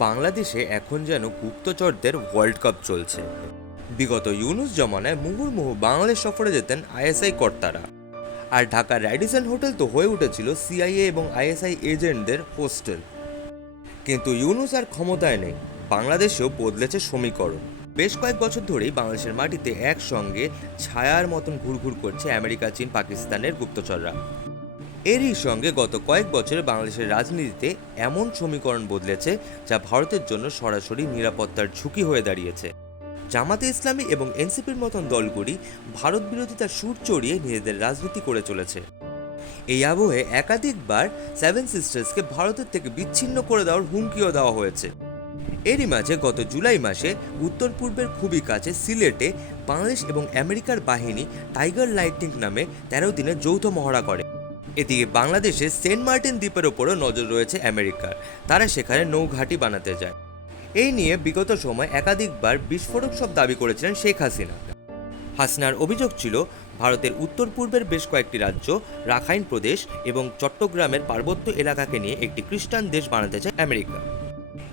বাংলাদেশে এখন যেন গুপ্তচরদের ওয়ার্ল্ড কাপ চলছে। বিগত ইউনুস জমানায় মুহুর্মুহু বাংলাদেশ সফরে যেতেন আইএসআই কর্তারা, আর ঢাকার র্যাডিসন হোটেল তো হয়ে উঠেছিল সিআইএ এবং আইএসআই এজেন্টদের হোস্টেল। কিন্তু ইউনুস আর ক্ষমতায় নেই, বাংলাদেশেও বদলেছে সমীকরণ। বেশ কয়েক বছর ধরেই বাংলাদেশের মাটিতে একসঙ্গে ছায়ার মতন ঘুরঘুর করছে আমেরিকা, চীন, পাকিস্তানের গুপ্তচররা। এরই সঙ্গে গত কয়েক বছরে বাংলাদেশের রাজনীতিতে এমন সমীকরণ বদলেছে যা ভারতের জন্য সরাসরি নিরাপত্তার ঝুঁকি হয়ে দাঁড়িয়েছে। জামাতে ইসলামী এবং এনসিপির মতন দলগুলি ভারত বিরোধিতার সুর চড়িয়ে নিজেদের রাজনীতি করে চলেছে। এই আবহে একাধিকবার সেভেন সিস্টার্সকে ভারতের থেকে বিচ্ছিন্ন করে দেওয়ার হুমকিও দেওয়া হয়েছে। এরই মাঝে গত জুলাই মাসে উত্তর পূর্বের খুবই কাছে সিলেটে বাংলাদেশ এবং আমেরিকার বাহিনী টাইগার লাইটিং নামে 13 দিনের যৌথ মহড়া করে। এদিকে বাংলাদেশে সেন্ট মার্টিন দ্বীপের ওপরও নজর রয়েছে আমেরিকার, তারা সেখানে নৌঘাঁটি বানাতে যায়। এই নিয়ে বিগত সময় একাধিকবার বিস্ফোরক সব দাবি করেছিলেন শেখ হাসিনা। হাসিনার অভিযোগ ছিল ভারতের উত্তর পূর্বের বেশ কয়েকটি রাজ্য, রাখাইন প্রদেশ এবং চট্টগ্রামের পার্বত্য এলাকাকে নিয়ে একটি খ্রিস্টান দেশ বানাতে চায় আমেরিকা।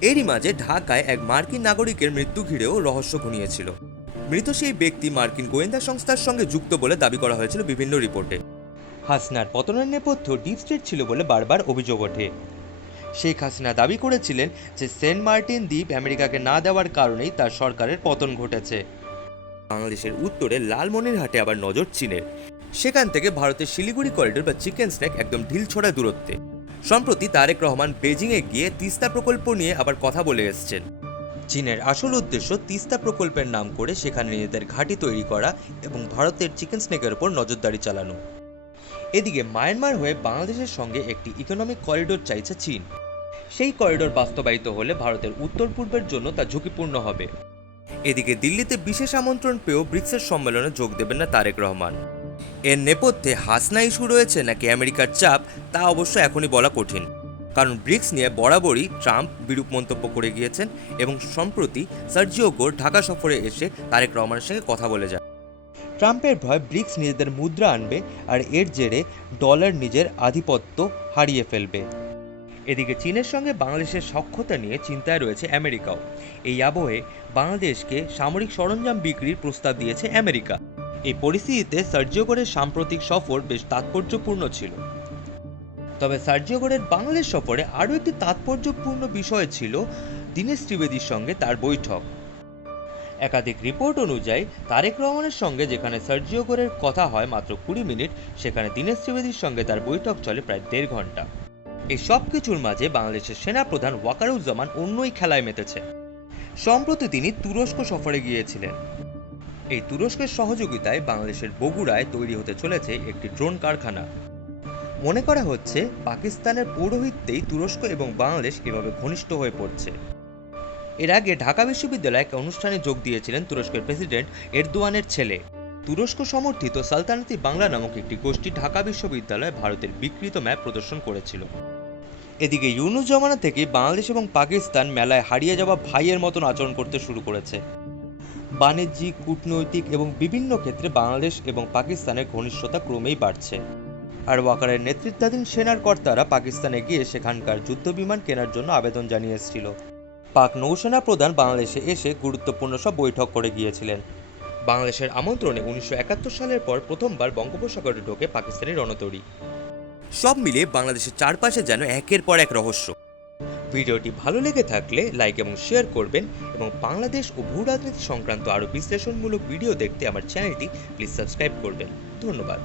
এরই মাঝে ঢাকায় এক মার্কিন নাগরিকের মৃত্যু ঘিরেও রহস্য ঘনিয়েছিল। মৃত সেই ব্যক্তি মার্কিন গোয়েন্দা সংস্থার সঙ্গে যুক্ত বলে দাবি করা হয়েছিল বিভিন্ন রিপোর্টে। হাসিনার পতনের নেপথ্য ডিপ স্টেট ছিল বলে বারবার অভিযোগ ওঠে। শেখ হাসিনা দাবি করেছিলেন যে সেন্ট মার্টিন দ্বীপ আমেরিকাকে না দেওয়ার কারণেই তার সরকারের পতন ঘটেছে। বাংলাদেশের উত্তরে লালমনিরহাটে আবার নজর চীনের। সেখান থেকে ভারতের শিলিগুড়ি করিডোর বা চিকেন স্ন্যাক একদম ঢিলছোড়া দূরত্বে। সম্প্রতি তারেক রহমান বেজিংয়ে গিয়ে তিস্তা প্রকল্প নিয়ে আবার কথা বলে এসেছেন। চীনের আসল উদ্দেশ্য তিস্তা প্রকল্পের নাম করে সেখানে নিজেদের ঘাঁটি তৈরি করা এবং ভারতের চিকেন স্ন্যাকের উপর নজরদারি চালানো। এদিকে মায়ানমার হয়ে বাংলাদেশের সঙ্গে একটি ইকোনমিক করিডোর চাইছে চীন। সেই করিডোর বাস্তবায়িত হলে ভারতের উত্তর পূর্বের জন্য তা ঝুঁকিপূর্ণ হবে। এদিকে দিল্লিতে বিশেষ আমন্ত্রণ পেয়েও ব্রিক্সের সম্মেলনে যোগ দেবেন না তারেক রহমান। এর নেপথ্যে হাসনা ইস্যু রয়েছে নাকি আমেরিকার চাপ, তা অবশ্য এখনই বলা কঠিন, কারণ ব্রিক্স নিয়ে বরাবরই ট্রাম্প বিরূপ মন্তব্য করে গিয়েছেন এবং সম্প্রতি সার্জিও গোর ঢাকা সফরে এসে তারেক রহমানের সঙ্গে কথা বলে যায়। ট্রাম্পের ভয় ব্রিক্স নিজেদের মুদ্রা আনবে আর এর জেরে ডলার নিজের আধিপত্য হারিয়ে ফেলবে। এদিকে চীনের সঙ্গে বাংলাদেশের সখ্যতা নিয়ে চিন্তায় রয়েছে আমেরিকাও। এই আবহে বাংলাদেশকে সামরিক সরঞ্জাম বিক্রির প্রস্তাব দিয়েছে আমেরিকা। এই পরিস্থিতিতে সার্জিও গোরের সাম্প্রতিক সফর বেশ তাৎপর্যপূর্ণ ছিল। তবে সার্জিও গোরের বাংলাদেশ সফরে আরও একটি তাৎপর্যপূর্ণ বিষয় ছিল দীনেশ ত্রিবেদীর সঙ্গে তার বৈঠক। একাধিক রিপোর্ট অনুযায়ী তারেক রহমানের সঙ্গে যেখানে সার্জিও গোরের কথা হয় মাত্র 20 মিনিট, সেখানে দীনেশ ত্রিবেদীর সঙ্গে তার বৈঠক চলে প্রায় 1.5 ঘন্টা। এই সব কিছুর মাঝে বাংলাদেশের সেনাপ্রধান ওয়াকারুজ্জামান অন্যই খেলায় মেতেছে। সম্প্রতি তিনি তুরস্ক সফরে গিয়েছিলেন। এই তুরস্কের সহযোগিতায় বাংলাদেশের বগুড়ায় তৈরি হতে চলেছে একটি ড্রোন কারখানা। মনে করা হচ্ছে পাকিস্তানের পৌরোহিত্যেই তুরস্ক এবং বাংলাদেশ এভাবে ঘনিষ্ঠ হয়ে পড়ছে। এর আগে ঢাকা বিশ্ববিদ্যালয়ে এক অনুষ্ঠানে যোগ দিয়েছিলেন তুরস্কের প্রেসিডেন্ট এরদোয়ানের ছেলে। তুরস্ক সমর্থিত সালতানাতি বাংলা নামক একটি গোষ্ঠী ঢাকা বিশ্ববিদ্যালয়ে ভারতের বিকৃত ম্যাপ প্রদর্শন করেছিল। এদিকে ইউনুস জমানা থেকে বাংলাদেশ এবং পাকিস্তান মেলায় হারিয়ে যাওয়া ভাইয়ের মতন আচরণ করতে শুরু করেছে। বাণিজ্যিক, কূটনৈতিক এবং বিভিন্ন ক্ষেত্রে বাংলাদেশ এবং পাকিস্তানের ঘনিষ্ঠতা ক্রমেই বাড়ছে। আর ওয়াকারের নেতৃত্বাধীন সেনার কর্তারা পাকিস্তানে গিয়ে সেখানকার যুদ্ধবিমান কেনার জন্য আবেদন জানিয়ে এসেছিল। পাক নৌসেনা প্রধান বাংলাদেশে এসে গুরুত্বপূর্ণ সব বৈঠক করে গিয়েছিলেন। বাংলাদেশের আমন্ত্রণে 1971 সালের পর প্রথমবার বঙ্গোপসাগরে ঢোকে পাকিস্তানি রণতরী। সব মিলিয়ে বাংলাদেশের চারপাশে যেন একের পর এক রহস্য। ভিডিওটি ভালো লেগে থাকলে লাইক এবং শেয়ার করবেন এবং বাংলাদেশ ও ভূ রাজনীতি সংক্রান্ত আরও বিশ্লেষণমূলক ভিডিও দেখতে আমার চ্যানেলটি প্লিজ সাবস্ক্রাইব করবেন। ধন্যবাদ।